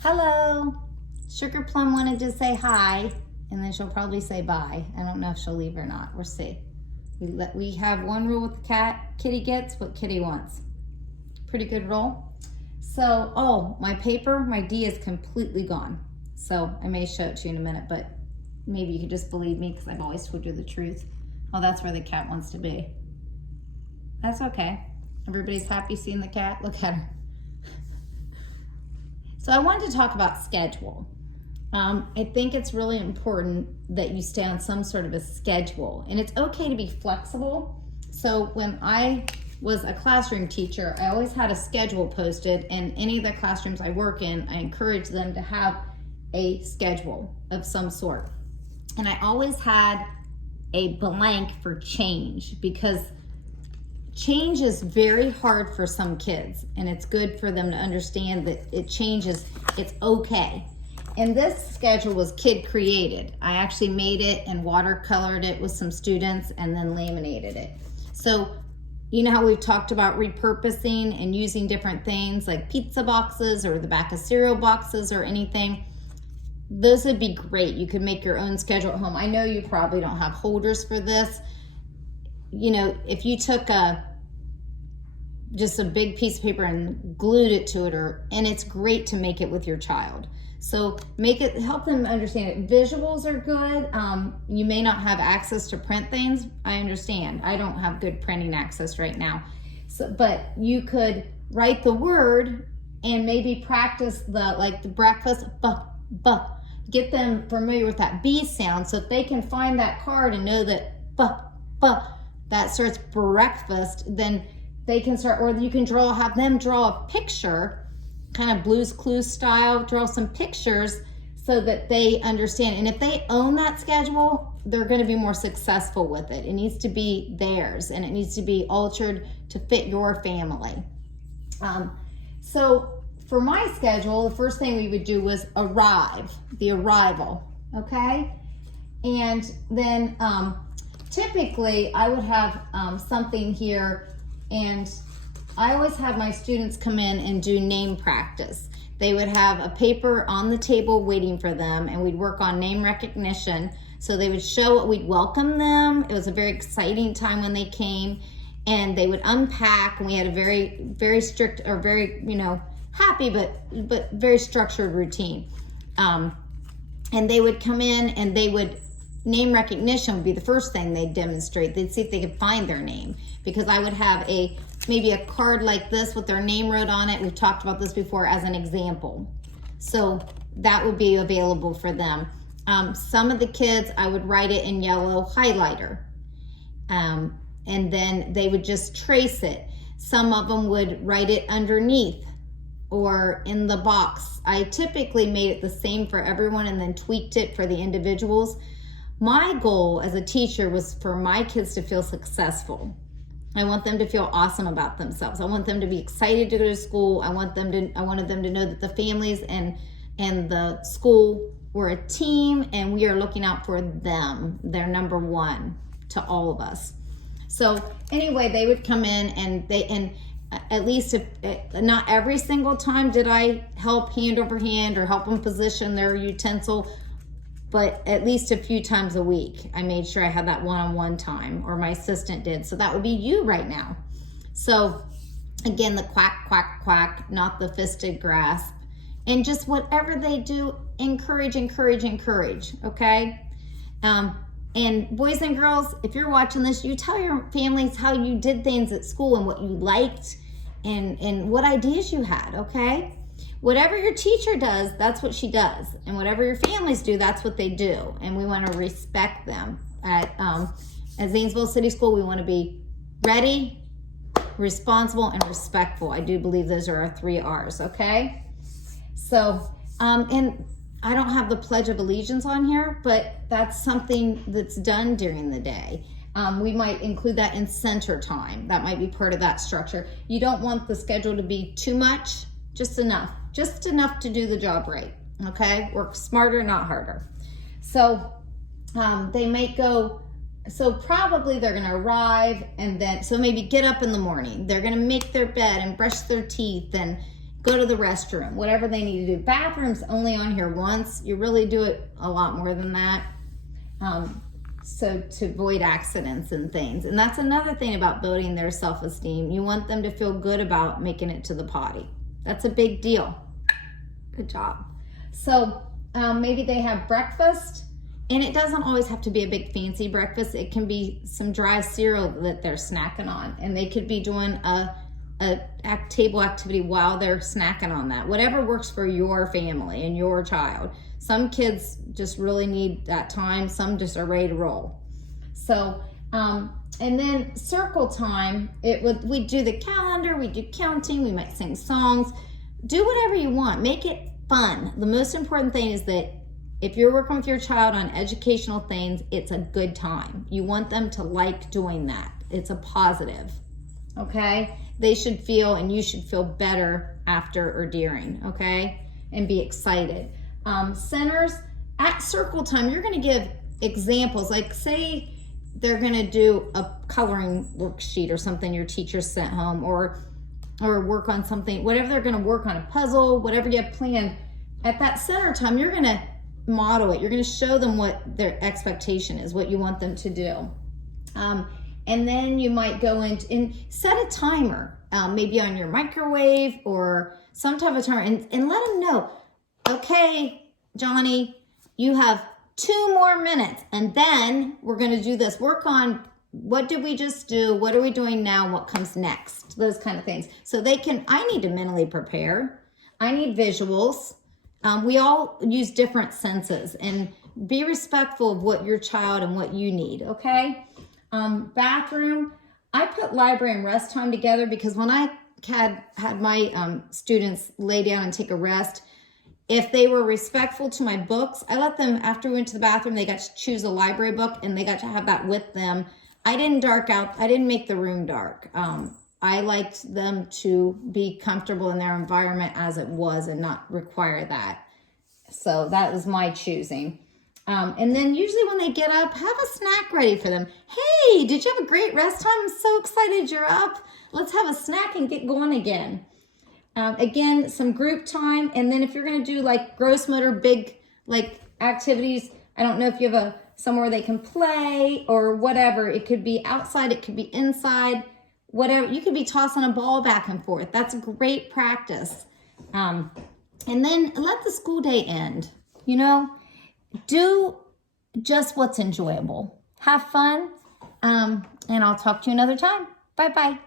Hello. Sugar Plum wanted to say hi, and then she'll probably say bye. I don't know if she'll leave or not. We'll see. We have one rule with the cat. Kitty gets what Kitty wants. Pretty good rule. So, my paper, my D is completely gone. So I may show it to you in a minute, but maybe you could just believe me because I've always told you the truth. Oh, that's where the cat wants to be. That's okay. Everybody's happy seeing the cat. Look at her. So I wanted to talk about schedule. I think it's really important that you stay on some sort of a schedule, and it's okay to be flexible. So when I was a classroom teacher, I always had a schedule posted, and any of the classrooms I work in, I encourage them to have a schedule of some sort. And I always had a blank for change, because change is very hard for some kids, and it's good for them to understand that it changes, it's okay. And this schedule was kid created. I actually made it and watercolored it with some students and then laminated it. So you know how we've talked about repurposing and using different things like pizza boxes or the back of cereal boxes or anything? Those would be great. You could make your own schedule at home. I know you probably don't have holders for this. You know, if you took just a big piece of paper and glued it to it, and it's great to make it with your child. So help them understand it. Visuals are good. You may not have access to print things. I understand. I don't have good printing access right now. So, but you could write the word and maybe practice the breakfast, get them familiar with that B sound, so if they can find that card and know that that starts breakfast, then they can start, or you can have them draw a picture, kind of Blue's Clues style, draw some pictures so that they understand. And if they own that schedule, they're going to be more successful with it. It needs to be theirs, and it needs to be altered to fit your family. So for my schedule, the first thing we would do was the arrival, okay? And then typically I would have something here, and I always have my students come in and do name practice. They would have a paper on the table waiting for them, and we'd work on name recognition. So they would show, we'd welcome them. It was a very exciting time when they came, and they would unpack, and we had a very, very strict, or very, happy, but very structured routine. And they would come in, and name recognition would be the first thing they'd demonstrate. They'd see if they could find their name, because I would have maybe a card like this with their name wrote on it. We've talked about this before as an example. So that would be available for them. Some of the kids, I would write it in yellow highlighter. And then they would just trace it. Some of them would write it underneath or in the box. I typically made it the same for everyone and then tweaked it for the individuals. My goal as a teacher was for my kids to feel successful. I want them to feel awesome about themselves. I want them to be excited to go to school. I wanted them to know that the families and the school were a team, and we are looking out for them. They're number one to all of us. So anyway, they would come in, and at least if not every single time did I help hand over hand or help them position their utensil, but at least a few times a week, I made sure I had that one-on-one time, or my assistant did. So that would be you right now. So again, the quack, quack, quack, not the fisted grasp. And just whatever they do, encourage, okay? And boys and girls, if you're watching this, you tell your families how you did things at school and what you liked and what ideas you had, okay? Whatever your teacher does, that's what she does. And whatever your families do, that's what they do. And we want to respect them. At Zanesville City School, we want to be ready, responsible, and respectful. I do believe those are our 3 R's, okay? So, and I don't have the Pledge of Allegiance on here, but that's something that's done during the day. We might include that in center time. That might be part of that structure. You don't want the schedule to be too much, just enough to do the job right, okay? Work smarter, not harder. So they might go, so probably they're gonna arrive, and then, so maybe get up in the morning. They're gonna make their bed and brush their teeth and go to the restroom, whatever they need to do. Bathroom's only on here once. You really do it a lot more than that. So to avoid accidents and things. And that's another thing about building their self-esteem. You want them to feel good about making it to the potty. That's a big deal. Good job. So maybe they have breakfast, and it doesn't always have to be a big fancy breakfast. It can be some dry cereal that they're snacking on, and they could be doing a table activity while they're snacking on that. Whatever works for your family and your child. Some kids just really need that time. Some just are ready to roll. So, and then circle time, we do the calendar, we do counting, we might sing songs. Do whatever you want. Make it fun. The most important thing is that if you're working with your child on educational things, it's a good time. You want them to like doing that. It's a positive, okay? They should feel, and you should feel better after or during, okay? And be excited. Centers, at circle time, you're gonna give examples. Like say they're gonna do a coloring worksheet or something your teacher sent home, or work on something, whatever they're gonna work on, a puzzle, whatever you have planned. At that center time, you're gonna model it. You're gonna show them what their expectation is, what you want them to do. And then you might go in and set a timer, maybe on your microwave or some type of timer, and let them know, okay, Johnny, you have 2 more minutes, and then we're gonna do this. Work on what did we just do? What are we doing now? What comes next? Those kind of things. So I need to mentally prepare. I need visuals. We all use different senses, and be respectful of what your child and what you need, okay? Bathroom, I put library and rest time together because when I had my students lay down and take a rest, if they were respectful to my books, I let them, after we went to the bathroom, they got to choose a library book and they got to have that with them. I didn't make the room dark. I liked them to be comfortable in their environment as it was and not require that. So that was my choosing. And then usually when they get up, have a snack ready for them. Hey, did you have a great rest time? I'm so excited you're up. Let's have a snack and get going again. Again, some group time. And then if you're going to do like gross motor, big like activities, I don't know if you have somewhere they can play or whatever. It could be outside, it could be inside, whatever. You could be tossing a ball back and forth. That's great practice. And then let the school day end. You know, do just what's enjoyable. Have fun. And I'll talk to you another time. Bye-bye.